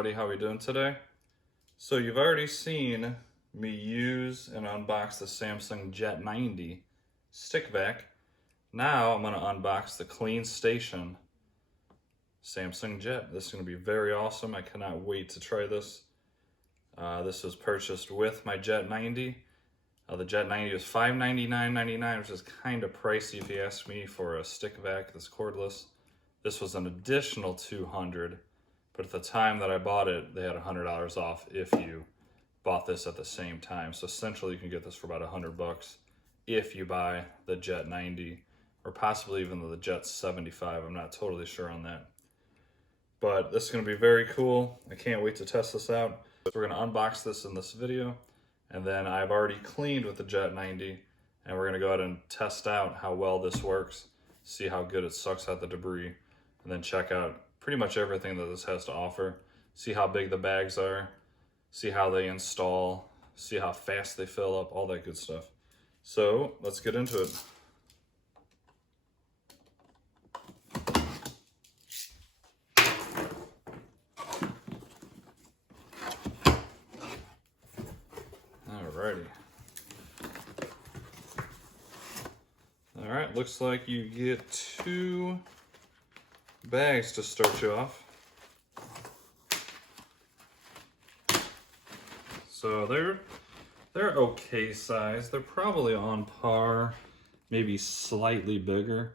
everybody, how we doing today? So you've already seen me use and unbox the Samsung Jet 90 stick vac. Now I'm going to unbox the Clean Station Samsung Jet. This is going to be very awesome. I cannot wait to try this. This was purchased with my Jet 90. The Jet 90 was $599.99, which is kind of pricey if you ask me for a stick vac that's cordless. This was an additional $200, but at the time that I bought it, they had $100 off if you bought this at the same time. So essentially you can get this for about $100 if you buy the Jet 90, or possibly even the Jet 75. I'm not totally sure on that. But this is going to be very cool. I can't wait to test this out. We're going to unbox this in this video, and then I've already cleaned with the Jet 90, and we're going to go ahead and test out how well this works, see how good it sucks out the debris, and then check out pretty much everything that this has to offer, see how big the bags are, see how they install, see how fast they fill up, all that good stuff. So let's get into it. Alrighty. Alright, looks like you get 2 bags to start you off. So they're okay size. They're probably on par, maybe slightly bigger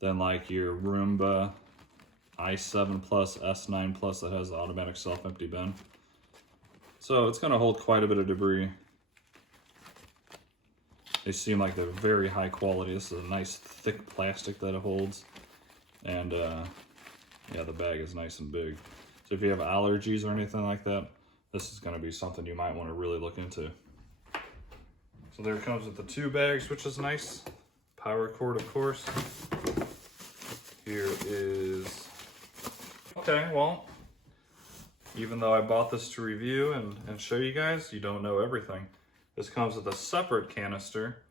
than like your Roomba i7 Plus, S9 Plus that has the automatic self-empty bin. So it's gonna hold quite a bit of debris. They seem like they're very high quality. This is a nice thick plastic that it holds. And yeah, the bag is nice and big. So if you have allergies or anything like that, this is gonna be something you might wanna really look into. So there it comes with the 2 bags, which is nice. Power cord, of course. Here is, okay, well, even though I bought this to review and show you guys, you don't know everything. This comes with a separate canister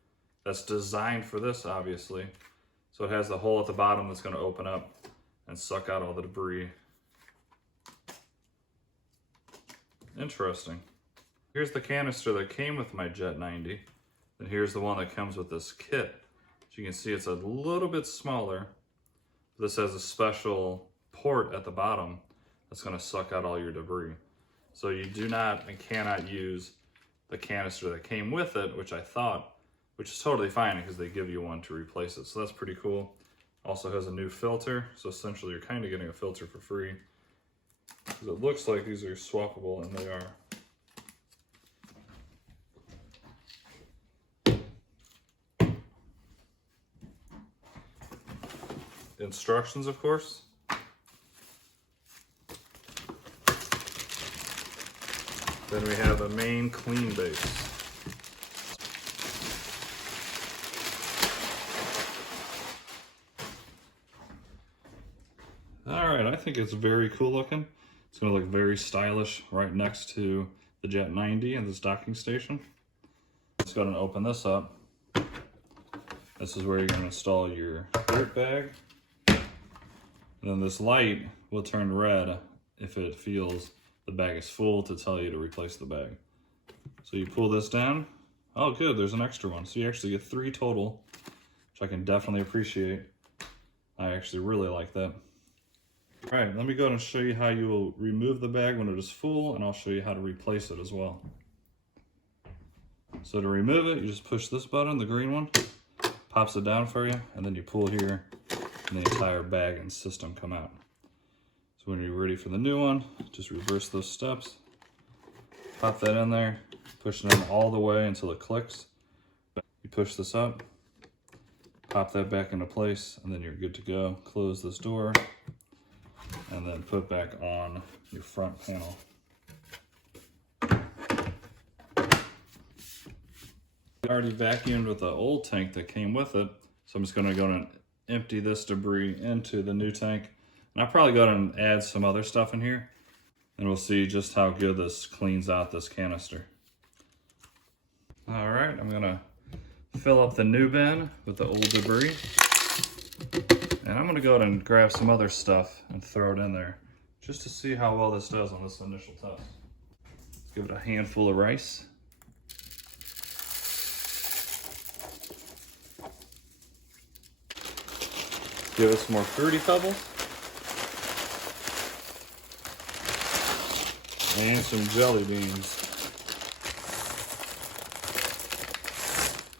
that's designed for this, obviously. So it has the hole at the bottom that's gonna open up and suck out all the debris. Interesting. Here's the canister that came with my Jet 90, and here's the one that comes with this kit. As you can see, it's a little bit smaller. This has a special port at the bottom that's gonna suck out all your debris. So you do not and cannot use the canister that came with it, which is totally fine because they give you one to replace it. So that's pretty cool. Also has a new filter. So essentially you're kind of getting a filter for free. Because it looks like these are swappable, and they are. Instructions, of course. Then we have a main clean base. Alright, I think it's very cool looking. It's going to look very stylish right next to the Jet 90 and this docking station. Let's go ahead and open this up. This is where you're going to install your dirt bag. And then this light will turn red if it feels the bag is full to tell you to replace the bag. So you pull this down. Oh good, there's an extra one. So you actually get 3 total, which I can definitely appreciate. I actually really like that. All right, let me go ahead and show you how you will remove the bag when it is full, and I'll show you how to replace it as well. So to remove it, you just push this button, the green one, pops it down for you, and then you pull here, and the entire bag and system come out. So when you're ready for the new one, just reverse those steps, pop that in there, push it in all the way until it clicks. You push this up, pop that back into place, and then you're good to go. Close this door, and then put back on your front panel. I already vacuumed with the old tank that came with it, so I'm just going to go and empty this debris into the new tank. And I'll probably go ahead and add some other stuff in here, and we'll see just how good this cleans out this canister. All right, I'm going to fill up the new bin with the old debris. And I'm going to go ahead and grab some other stuff and throw it in there. just to see how well this does on this initial test. Let's give it a handful of rice. Give it some more Fruity Pebbles. And some jelly beans.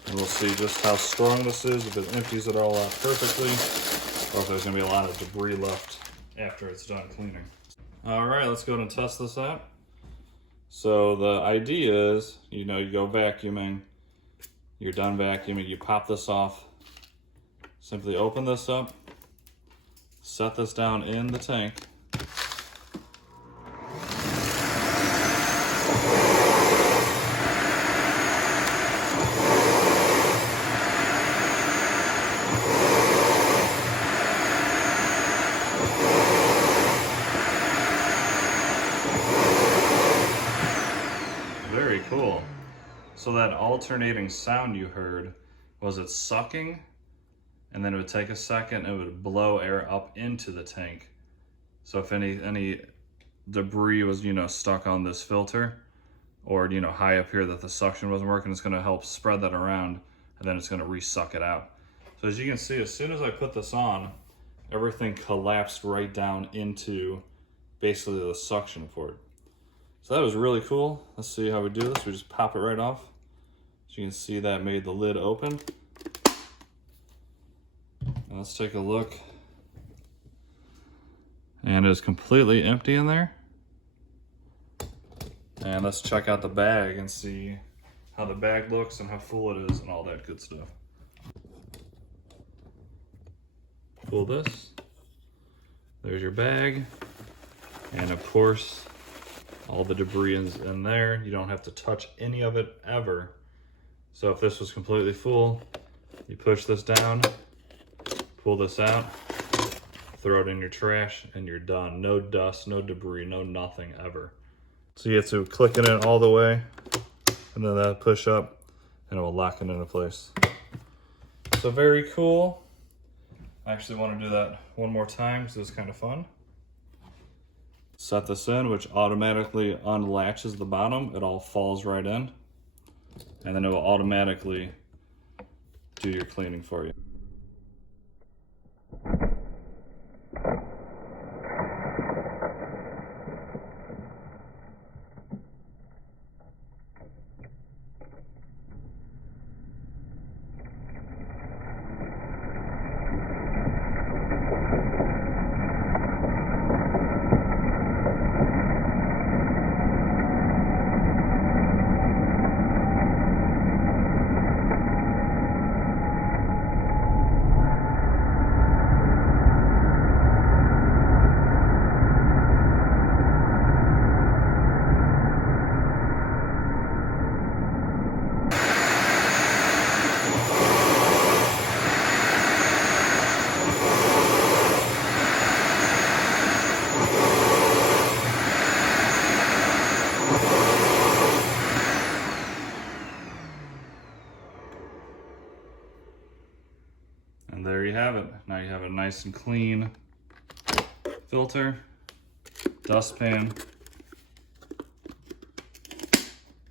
And we'll see just how strong this is, if it empties it all out perfectly, or if there's gonna be a lot of debris left after it's done cleaning. All right, let's go ahead and test this out. So the idea is, you go vacuuming, you're done vacuuming, you pop this off, simply open this up, set this down in the tank. Very cool. So that alternating sound you heard was it sucking, and then it would take a second and it would blow air up into the tank. So if any debris was, stuck on this filter, or, high up here that the suction wasn't working, it's gonna help spread that around, and then it's gonna re-suck it out. So as you can see, as soon as I put this on, everything collapsed right down into basically the suction port. So that was really cool. Let's see how we do this. We just pop it right off. So you can see that made the lid open. And let's take a look. And it's completely empty in there. And let's check out the bag and see how the bag looks and how full it is and all that good stuff. Pull this. There's your bag. And of course, all the debris is in there. You don't have to touch any of it ever. So if this was completely full, you push this down, pull this out, throw it in your trash, and you're done. No dust, no debris, no nothing ever. So you have to click it in all the way, and then that push up, and it will lock it into place. So very cool. I actually want to do that one more time because it's kind of fun. Set this in, which automatically unlatches the bottom. It all falls right in. And then it will automatically do your cleaning for you. And there you have it. Now you have a nice and clean filter, dustpan,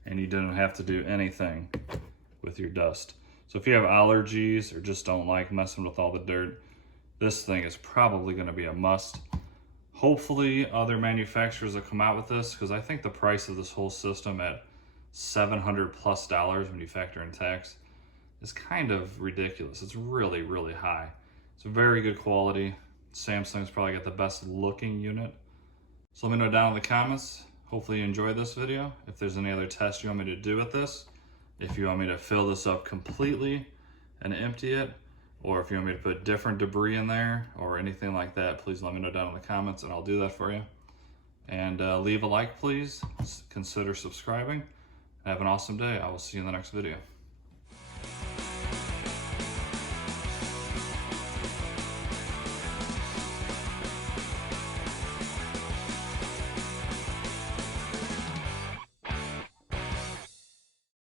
and you didn't have to do anything with your dust. So if you have allergies or just don't like messing with all the dirt, this thing is probably going to be a must. Hopefully other manufacturers will come out with this, because I think the price of this whole system at $700+ when you factor in tax is kind of ridiculous. It's really, really high. It's a very good quality. Samsung's probably got the best looking unit. So let me know down in the comments. Hopefully you enjoyed this video. If there's any other tests you want me to do with this, if you want me to fill this up completely and empty it, or if you want me to put different debris in there or anything like that, please let me know down in the comments and I'll do that for you. And leave a like, please. Consider subscribing. Have an awesome day. I will see you in the next video.